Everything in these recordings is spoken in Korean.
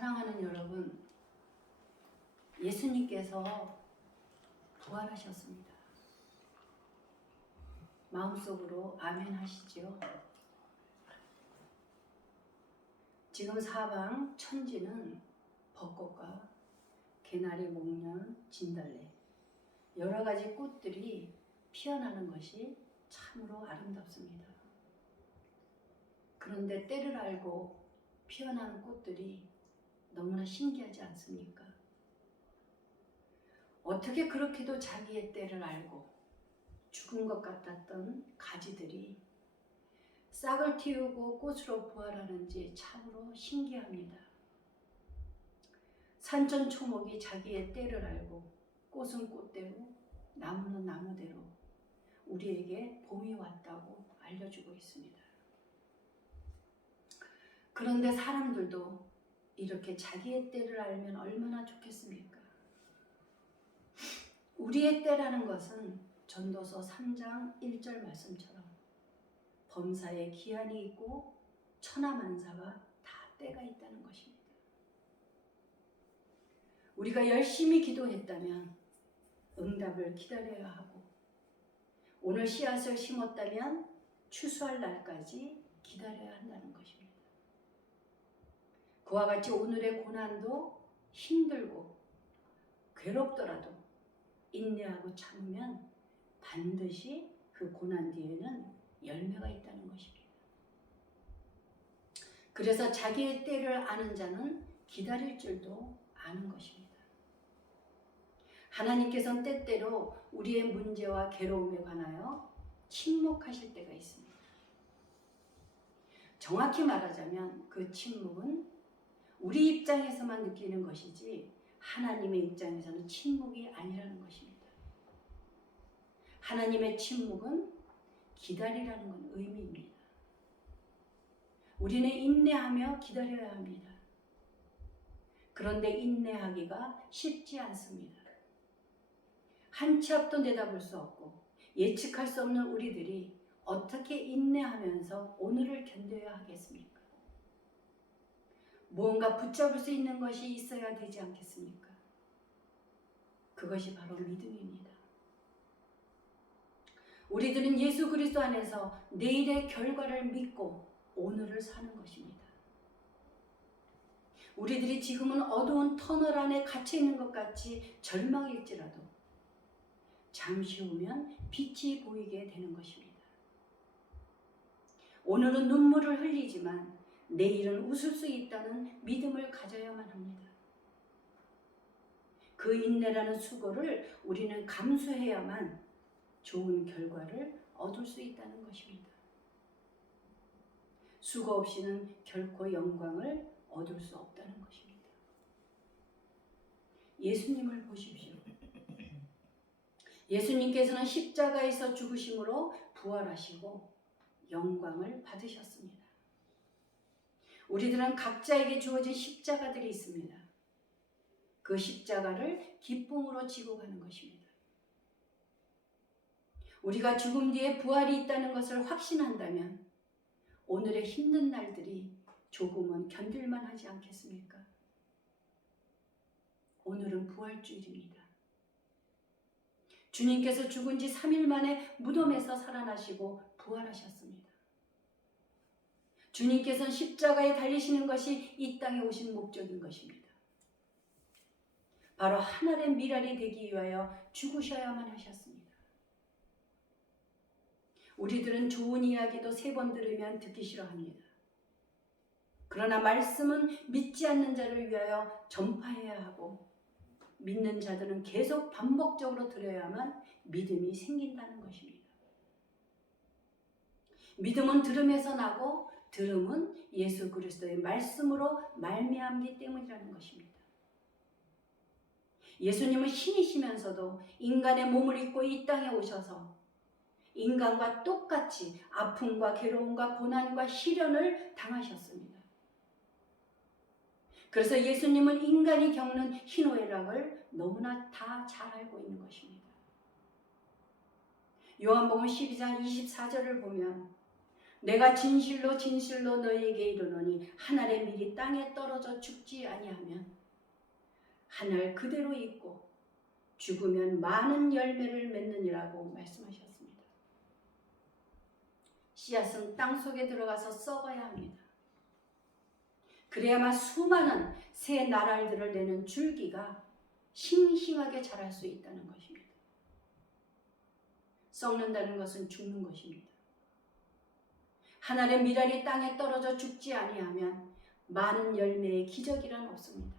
사랑하는 여러분, 예수님께서 부활하셨습니다. 마음속으로 아멘 하시죠. 지금 사방 천지는 벚꽃과 개나리, 목련, 진달래 여러 가지 꽃들이 피어나는 것이 참으로 아름답습니다. 그런데 때를 알고 피어나는 꽃들이 너무나 신기하지 않습니까? 어떻게 그렇게도 자기의 때를 알고 죽은 것 같았던 가지들이 싹을 틔우고 꽃으로 부활하는지 참으로 신기합니다. 산천초목이 자기의 때를 알고 꽃은 꽃대로 나무는 나무대로 우리에게 봄이 왔다고 알려주고 있습니다. 그런데 사람들도 이렇게 자기의 때를 알면 얼마나 좋겠습니까? 우리의 때라는 것은 전도서 3장 1절 말씀처럼 범사에 기한이 있고 천하만사가 다 때가 있다는 것입니다. 우리가 열심히 기도했다면 응답을 기다려야 하고 오늘 씨앗을 심었다면 추수할 날까지 기다려야 한다는 것입니다. 그와 같이 오늘의 고난도 힘들고 괴롭더라도 인내하고 참으면 반드시 그 고난 뒤에는 열매가 있다는 것입니다. 그래서 자기의 때를 아는 자는 기다릴 줄도 아는 것입니다. 하나님께서는 때때로 우리의 문제와 괴로움에 관하여 침묵하실 때가 있습니다. 정확히 말하자면 그 침묵은 우리 입장에서만 느끼는 것이지 하나님의 입장에서는 침묵이 아니라는 것입니다. 하나님의 침묵은 기다리라는 건 의미입니다. 우리는 인내하며 기다려야 합니다. 그런데 인내하기가 쉽지 않습니다. 한 치 앞도 내다볼 수 없고 예측할 수 없는 우리들이 어떻게 인내하면서 오늘을 견뎌야 하겠습니까? 무언가 붙잡을 수 있는 것이 있어야 되지 않겠습니까? 그것이 바로 믿음입니다. 우리들은 예수 그리스도 안에서 내일의 결과를 믿고 오늘을 사는 것입니다. 우리들이 지금은 어두운 터널 안에 갇혀 있는 것 같이 절망일지라도 잠시 후면 빛이 보이게 되는 것입니다. 오늘은 눈물을 흘리지만 내일은 웃을 수 있다는 믿음을 가져야만 합니다. 그 인내라는 수고를 우리는 감수해야만 좋은 결과를 얻을 수 있다는 것입니다. 수고 없이는 결코 영광을 얻을 수 없다는 것입니다. 예수님을 보십시오. 예수님께서는 십자가에서 죽으심으로 부활하시고 영광을 받으셨습니다. 우리들은 각자에게 주어진 십자가들이 있습니다. 그 십자가를 기쁨으로 지고 가는 것입니다. 우리가 죽음 뒤에 부활이 있다는 것을 확신한다면 오늘의 힘든 날들이 조금은 견딜만 하지 않겠습니까? 오늘은 부활주일입니다. 주님께서 죽은 지 3일 만에 무덤에서 살아나시고 부활하셨습니다. 주님께서는 십자가에 달리시는 것이 이 땅에 오신 목적인 것입니다. 바로 하늘의 미랄이 되기 위하여 죽으셔야만 하셨습니다. 우리들은 좋은 이야기도 3번 들으면 듣기 싫어합니다. 그러나 말씀은 믿지 않는 자를 위하여 전파해야 하고 믿는 자들은 계속 반복적으로 들어야만 믿음이 생긴다는 것입니다. 믿음은 들음에서 나고 들음은 예수 그리스도의 말씀으로 말미암기 때문이라는 것입니다. 예수님은 신이시면서도 인간의 몸을 입고 이 땅에 오셔서 인간과 똑같이 아픔과 괴로움과 고난과 시련을 당하셨습니다. 그래서 예수님은 인간이 겪는 희노애락을 너무나 다 잘 알고 있는 것입니다. 요한복음 12장 24절을 보면 내가 진실로 진실로 너희에게 이르노니 한 알의 밀이 땅에 떨어져 죽지 아니하면 한 알 그대로 있고 죽으면 많은 열매를 맺느니라고 말씀하셨습니다. 씨앗은 땅 속에 들어가서 썩어야 합니다. 그래야만 수많은 새 나랄들을 내는 줄기가 싱싱하게 자랄 수 있다는 것입니다. 썩는다는 것은 죽는 것입니다. 하나의 밀알이 땅에 떨어져 죽지 아니하면 많은 열매의 기적이란 없습니다.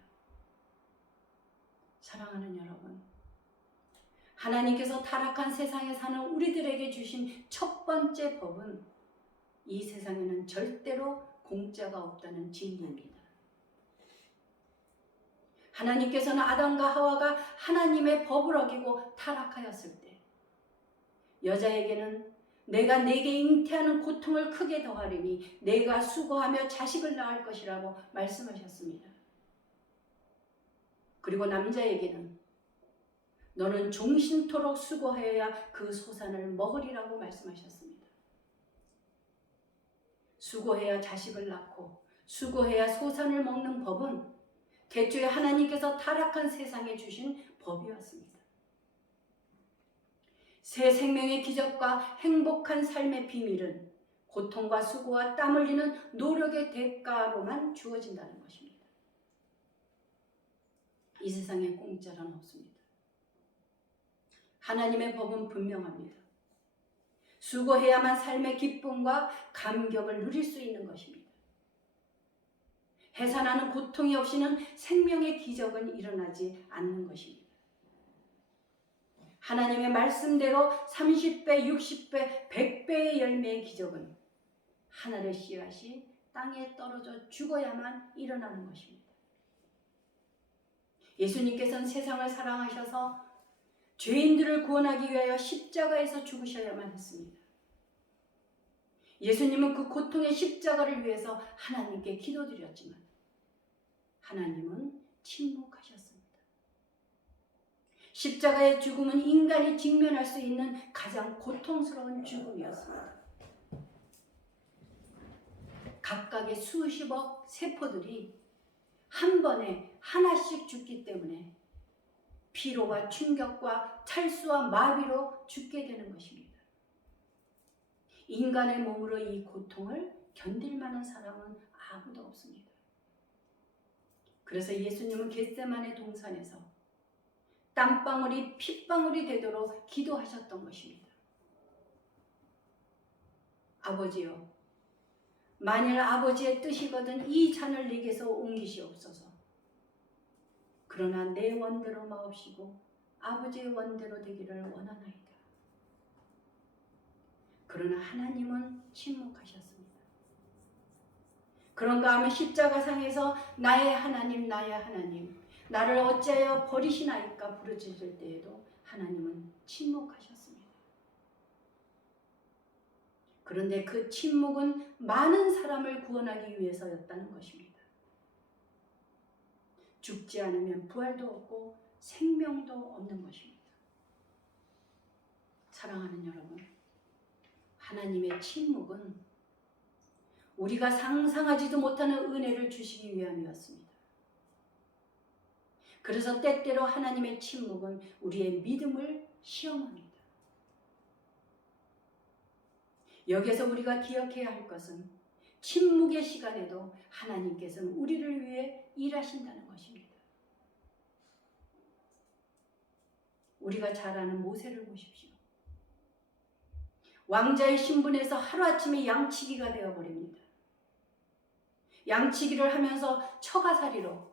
사랑하는 여러분, 하나님께서 타락한 세상에 사는 우리들에게 주신 첫 번째 법은 이 세상에는 절대로 공짜가 없다는 진리입니다. 하나님께서는 아담과 하와가 하나님의 법을 어기고 타락하였을 때 여자에게는 내가 내게 잉태하는 고통을 크게 더하리니 내가 수고하며 자식을 낳을 것이라고 말씀하셨습니다. 그리고 남자에게는 너는 종신토록 수고하여야 그 소산을 먹으리라고 말씀하셨습니다. 수고해야 자식을 낳고 수고해야 소산을 먹는 법은 태초에 하나님께서 타락한 세상에 주신 법이었습니다. 새 생명의 기적과 행복한 삶의 비밀은 고통과 수고와 땀 흘리는 노력의 대가로만 주어진다는 것입니다. 이 세상에 공짜란 없습니다. 하나님의 법은 분명합니다. 수고해야만 삶의 기쁨과 감격을 누릴 수 있는 것입니다. 해산하는 고통이 없이는 생명의 기적은 일어나지 않는 것입니다. 하나님의 말씀대로 30배, 60배, 100배의 열매의 기적은 하늘의 씨앗이 땅에 떨어져 죽어야만 일어나는 것입니다. 예수님께서는 세상을 사랑하셔서 죄인들을 구원하기 위하여 십자가에서 죽으셔야만 했습니다. 예수님은 그 고통의 십자가를 위해서 하나님께 기도드렸지만 하나님은 침묵하셨습니다. 십자가의 죽음은 인간이 직면할 수 있는 가장 고통스러운 죽음이었습니다. 각각의 수십억 세포들이 한 번에 하나씩 죽기 때문에 피로와 충격과 탈수와 마비로 죽게 되는 것입니다. 인간의 몸으로 이 고통을 견딜 만한 사람은 아무도 없습니다. 그래서 예수님은 겟세마네 동산에서 땀방울이 핏방울이 되도록 기도하셨던 것입니다. 아버지여, 만일 아버지의 뜻이거든 이 잔을 내게서 옮기시옵소서. 그러나 내 원대로 마옵시고 아버지의 원대로 되기를 원하나이다. 그러나 하나님은 침묵하셨습니다. 그런가 하면 십자가상에서 나의 하나님, 나의 하나님, 나를 어찌하여 버리시나이까 부르짖을 때에도 하나님은 침묵하셨습니다. 그런데 그 침묵은 많은 사람을 구원하기 위해서였다는 것입니다. 죽지 않으면 부활도 없고 생명도 없는 것입니다. 사랑하는 여러분, 하나님의 침묵은 우리가 상상하지도 못하는 은혜를 주시기 위함이었습니다. 그래서 때때로 하나님의 침묵은 우리의 믿음을 시험합니다. 여기서 우리가 기억해야 할 것은 침묵의 시간에도 하나님께서는 우리를 위해 일하신다는 것입니다. 우리가 잘 아는 모세를 보십시오. 왕자의 신분에서 하루아침에 양치기가 되어버립니다. 양치기를 하면서 처가살이로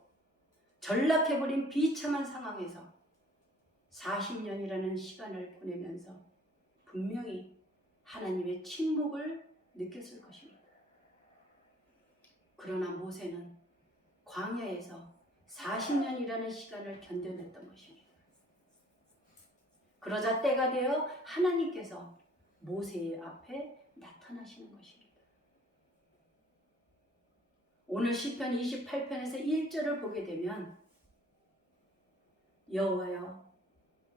전락해버린 비참한 상황에서 40년이라는 시간을 보내면서 분명히 하나님의 침묵을 느꼈을 것입니다. 그러나 모세는 광야에서 40년이라는 시간을 견뎌냈던 것입니다. 그러자 때가 되어 하나님께서 모세의 앞에 나타나시는 것입니다. 오늘 시편 28편에서 1절을 보게 되면 여호와여,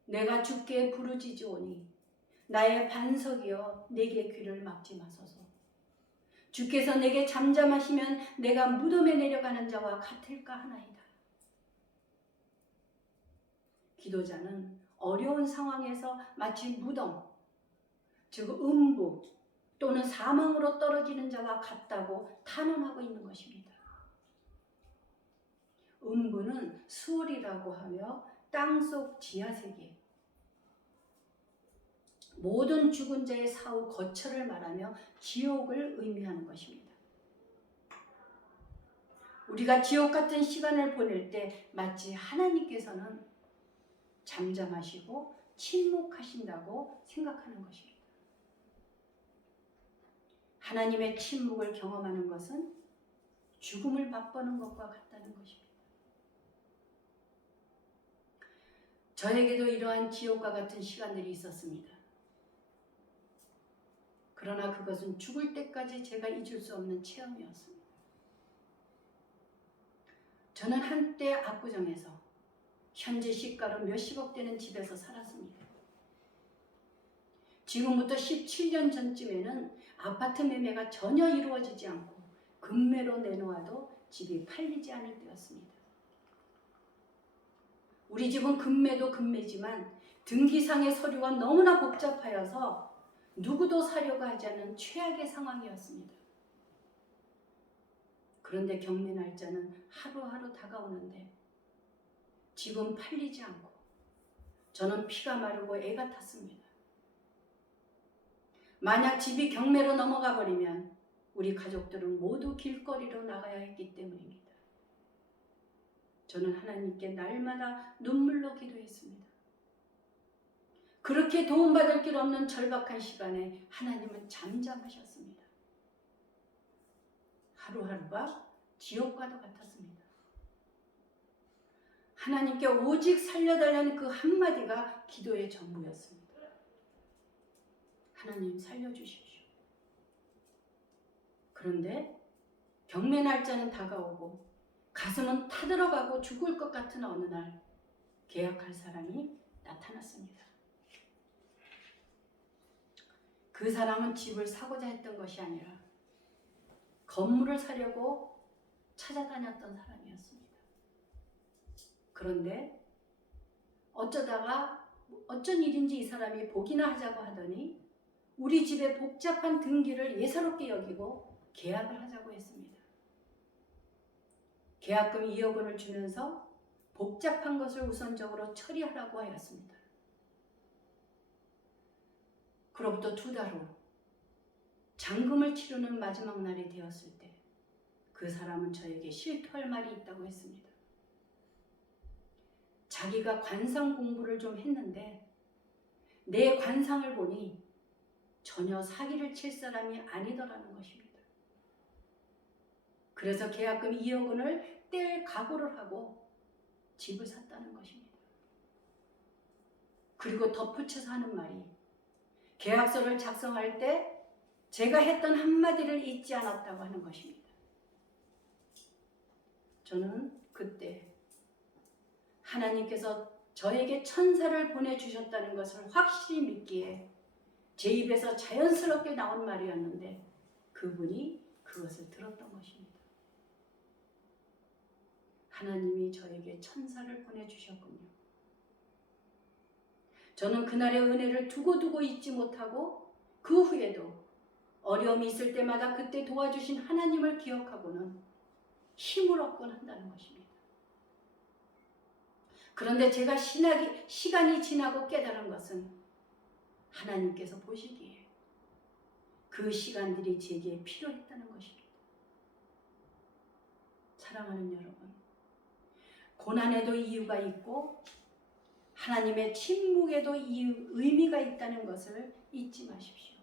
내가 주께 부르짖으오니 나의 반석이여 내게 귀를 막지 마소서. 주께서 내게 잠잠하시면 내가 무덤에 내려가는 자와 같을까 하나이다. 기도자는 어려운 상황에서 마치 무덤, 즉 음부 또는 사망으로 떨어지는 자와 같다고 탄원하고 있는 것입니다. 음부는 수월이라고 하며 땅속 지하세계, 모든 죽은 자의 사후 거처를 말하며 지옥을 의미하는 것입니다. 우리가 지옥 같은 시간을 보낼 때 마치 하나님께서는 잠잠하시고 침묵하신다고 생각하는 것입니다. 하나님의 침묵을 경험하는 것은 죽음을 맛보는 것과 같다는 것입니다. 저에게도 이러한 지옥과 같은 시간들이 있었습니다. 그러나 그것은 죽을 때까지 제가 잊을 수 없는 체험이었습니다. 저는 한때 압구정에서 현재 시가로 몇십억 되는 집에서 살았습니다. 지금부터 17년 전쯤에는 아파트 매매가 전혀 이루어지지 않고 금매로 내놓아도 집이 팔리지 않을 때였습니다. 우리 집은 금매도 금매지만 등기상의 서류가 너무나 복잡하여서 누구도 사려고 하지 않는 최악의 상황이었습니다. 그런데 경매 날짜는 하루하루 다가오는데 집은 팔리지 않고 저는 피가 마르고 애가 탔습니다. 만약 집이 경매로 넘어가 버리면 우리 가족들은 모두 길거리로 나가야 했기 때문입니다. 저는 하나님께 날마다 눈물로 기도했습니다. 그렇게 도움받을 길 없는 절박한 시간에 하나님은 잠잠하셨습니다. 하루하루가 지옥과도 같았습니다. 하나님께 오직 살려달라는 그 한마디가 기도의 전부였습니다. 하나님 살려주십시오. 그런데 경매 날짜는 다가오고 가슴은 타들어가고 죽을 것 같은 어느 날 계약할 사람이 나타났습니다. 그 사람은 집을 사고자 했던 것이 아니라 건물을 사려고 찾아다녔던 사람이었습니다. 그런데 어쩐 일인지 이 사람이 보기나 하자고 하더니 우리 집의 복잡한 등기를 예사롭게 여기고 계약을 하자고 했습니다. 계약금 2억 원을 주면서 복잡한 것을 우선적으로 처리하라고 하였습니다. 그로부터 2달 후 잔금을 치르는 마지막 날이 되었을 때 그 사람은 저에게 실토할 말이 있다고 했습니다. 자기가 관상 공부를 좀 했는데 내 관상을 보니 전혀 사기를 칠 사람이 아니더라는 것입니다. 그래서 계약금 2억 원을 뗄 각오를 하고 집을 샀다는 것입니다. 그리고 덧붙여서 하는 말이 계약서를 작성할 때 제가 했던 한마디를 잊지 않았다고 하는 것입니다. 저는 그때 하나님께서 저에게 천사를 보내주셨다는 것을 확실히 믿기에 제 입에서 자연스럽게 나온 말이었는데 그분이 그것을 들었던 것입니다. 하나님이 저에게 천사를 보내주셨군요. 저는 그날의 은혜를 두고두고 잊지 못하고 그 후에도 어려움이 있을 때마다 그때 도와주신 하나님을 기억하고는 힘을 얻곤 한다는 것입니다. 그런데 제가 시간이 지나고 깨달은 것은 하나님께서 보시기에 그 시간들이 제게 필요했다는 것입니다. 사랑하는 여러분, 고난에도 이유가 있고 하나님의 침묵에도 의미가 있다는 것을 잊지 마십시오.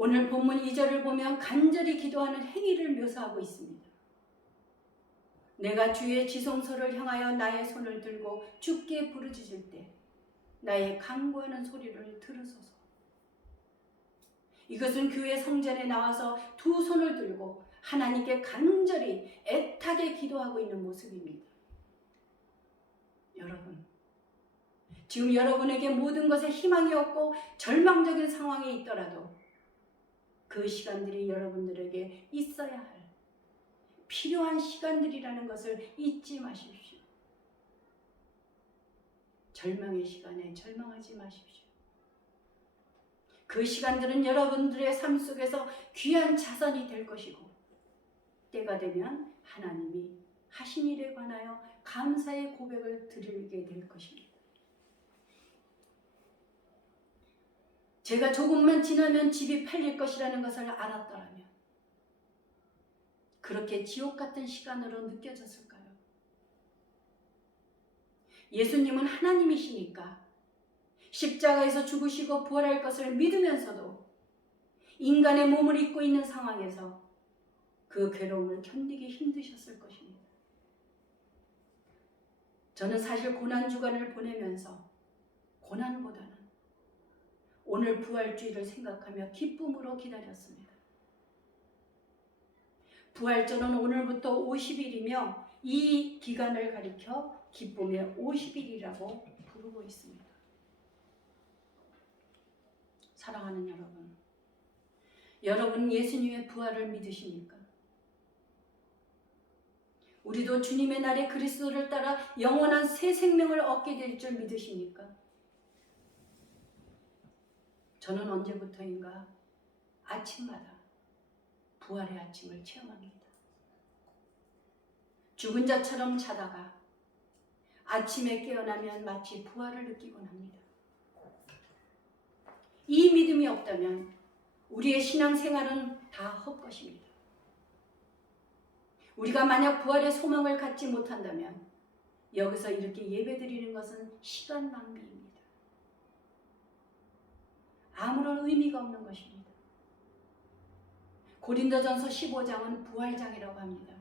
오늘 본문 2절을 보면 간절히 기도하는 행위를 묘사하고 있습니다. 내가 주의 지성소를 향하여 나의 손을 들고 주께 부르짖을 때 나의 간구하는 소리를 들으소서. 이것은 교회 성전에 나와서 두 손을 들고 하나님께 간절히 애타게 기도하고 있는 모습입니다. 여러분, 지금 여러분에게 모든 것에 희망이 없고 절망적인 상황에 있더라도 그 시간들이 여러분들에게 있어야 할 필요한 시간들이라는 것을 잊지 마십시오. 절망의 시간에 절망하지 마십시오. 그 시간들은 여러분들의 삶 속에서 귀한 자산이 될 것이고, 때가 되면 하나님이 하신 일에 관하여 감사의 고백을 드리게 될 것입니다. 제가 조금만 지나면 집이 팔릴 것이라는 것을 알았더라면 그렇게 지옥 같은 시간으로 느껴졌을까요? 예수님은 하나님이시니까 십자가에서 죽으시고 부활할 것을 믿으면서도 인간의 몸을 입고 있는 상황에서 그 괴로움을 견디기 힘드셨을 것입니다. 저는 사실 고난주간을 보내면서 고난보다는 오늘 부활주일을 생각하며 기쁨으로 기다렸습니다. 부활절은 오늘부터 50일이며 이 기간을 가리켜 기쁨의 50일이라고 부르고 있습니다. 사랑하는 여러분, 여러분 예수님의 부활을 믿으십니까? 우리도 주님의 날에 그리스도를 따라 영원한 새 생명을 얻게 될 줄 믿으십니까? 저는 언제부터인가 아침마다 부활의 아침을 체험합니다. 죽은 자처럼 자다가 아침에 깨어나면 마치 부활을 느끼곤 합니다. 이 믿음이 없다면 우리의 신앙생활은 다 헛것입니다. 우리가 만약 부활의 소망을 갖지 못한다면 여기서 이렇게 예배드리는 것은 시간 낭비입니다. 아무런 의미가 없는 것입니다. 고린도전서 15장은 부활장이라고 합니다.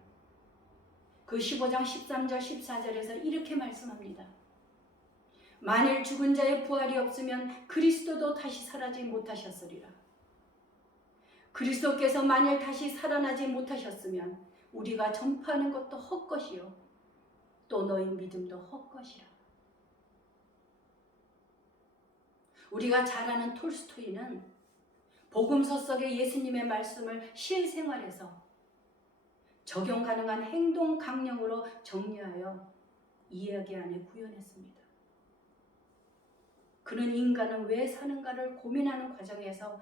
그 15장 13절 14절에서 이렇게 말씀합니다. 만일 죽은 자의 부활이 없으면 그리스도도 다시 살아나지 못하셨으리라. 그리스도께서 만일 다시 살아나지 못하셨으면 우리가 전파하는 것도 헛것이요 또 너희 믿음도 헛것이라. 우리가 잘 아는 톨스토이는 복음서 속의 예수님의 말씀을 실생활에서 적용 가능한 행동 강령으로 정리하여 이야기 안에 구현했습니다. 그는 인간은 왜 사는가를 고민하는 과정에서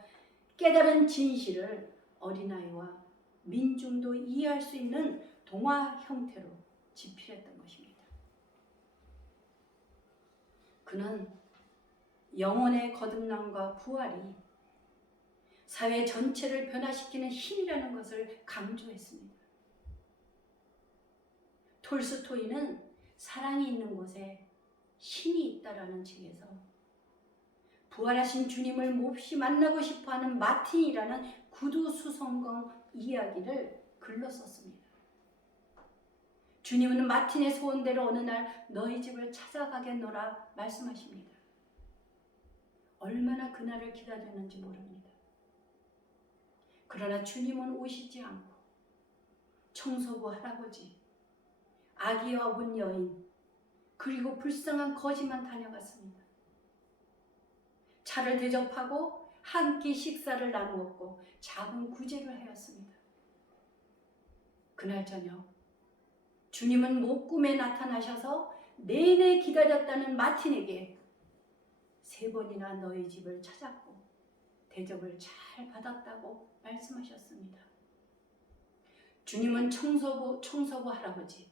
깨달은 진실을 어린아이와 민중도 이해할 수 있는 동화 형태로 집필했던 것입니다. 그는 영혼의 거듭남과 부활이 사회 전체를 변화시키는 힘이라는 것을 강조했습니다. 톨스토이는 사랑이 있는 곳에 신이 있다라는 책에서 부활하신 주님을 몹시 만나고 싶어하는 마틴이라는 구두 수성공 이야기를 글로 썼습니다. 주님은 마틴의 소원대로 어느 날 너희 집을 찾아가겠노라 말씀하십니다. 얼마나 그날을 기다렸는지 모릅니다. 그러나 주님은 오시지 않고 청소부 할아버지, 아기 어분 여인, 그리고 불쌍한 거지만 다녀갔습니다. 차를 대접하고 한 끼 식사를 나누었고 작은 구제를 하였습니다. 그날 저녁 주님은 목꿈에 나타나셔서 내내 기다렸다는 마틴에게 3번이나 너희 집을 찾았고 대접을 잘 받았다고 말씀하셨습니다. 주님은 청소부 할아버지,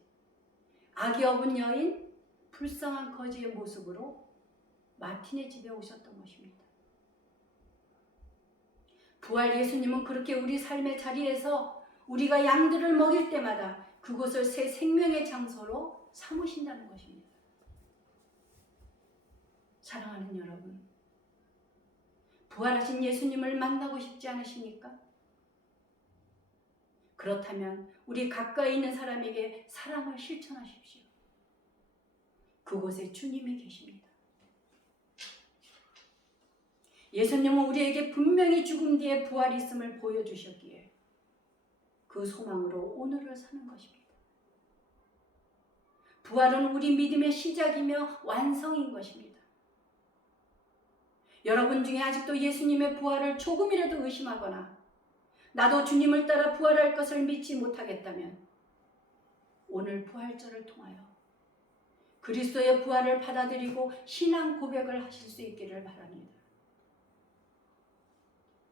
아기 어분 여인, 불쌍한 거지의 모습으로 마틴의 집에 오셨던 것입니다. 부활 예수님은 그렇게 우리 삶의 자리에서 우리가 양들을 먹일 때마다 그곳을 새 생명의 장소로 삼으신다는 것입니다. 사랑하는 여러분, 부활하신 예수님을 만나고 싶지 않으십니까? 그렇다면 우리 가까이 있는 사람에게 사랑을 실천하십시오. 그곳에 주님이 계십니다. 예수님은 우리에게 분명히 죽음 뒤에 부활이 있음을 보여주셨기에 그 소망으로 오늘을 사는 것입니다. 부활은 우리 믿음의 시작이며 완성인 것입니다. 여러분 중에 아직도 예수님의 부활을 조금이라도 의심하거나 나도 주님을 따라 부활할 것을 믿지 못하겠다면 오늘 부활절을 통하여 그리스도의 부활을 받아들이고 신앙 고백을 하실 수 있기를 바랍니다.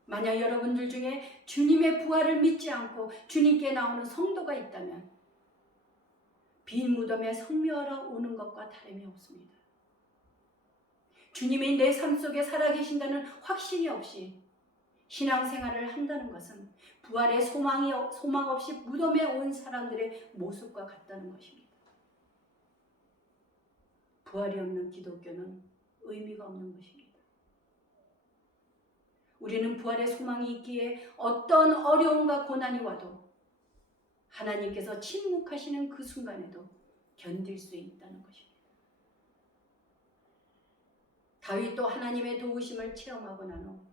만약 여러분들 중에 주님의 부활을 믿지 않고 주님께 나오는 성도가 있다면 빈 무덤에 성묘하러 오는 것과 다름이 없습니다. 주님이 내 삶 속에 살아계신다는 확신이 없이 신앙생활을 한다는 것은 부활의 소망 없이 무덤에 온 사람들의 모습과 같다는 것입니다. 부활이 없는 기독교는 의미가 없는 것입니다. 우리는 부활의 소망이 있기에 어떤 어려움과 고난이 와도 하나님께서 침묵하시는 그 순간에도 견딜 수 있다는 것입니다. 다윗도 하나님의 도우심을 체험하고 난 후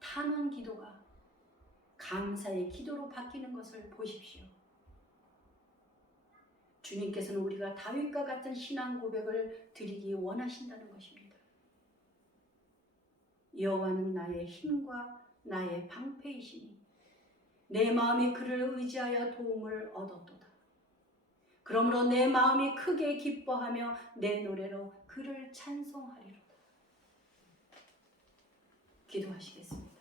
탄원 기도가 감사의 기도로 바뀌는 것을 보십시오. 주님께서는 우리가 다윗과 같은 신앙 고백을 드리기 원하신다는 것입니다. 여호와는 나의 힘과 나의 방패이시니 내 마음이 그를 의지하여 도움을 얻었도다. 그러므로 내 마음이 크게 기뻐하며 내 노래로 그를 찬송하리로다. 기도하시겠습니다.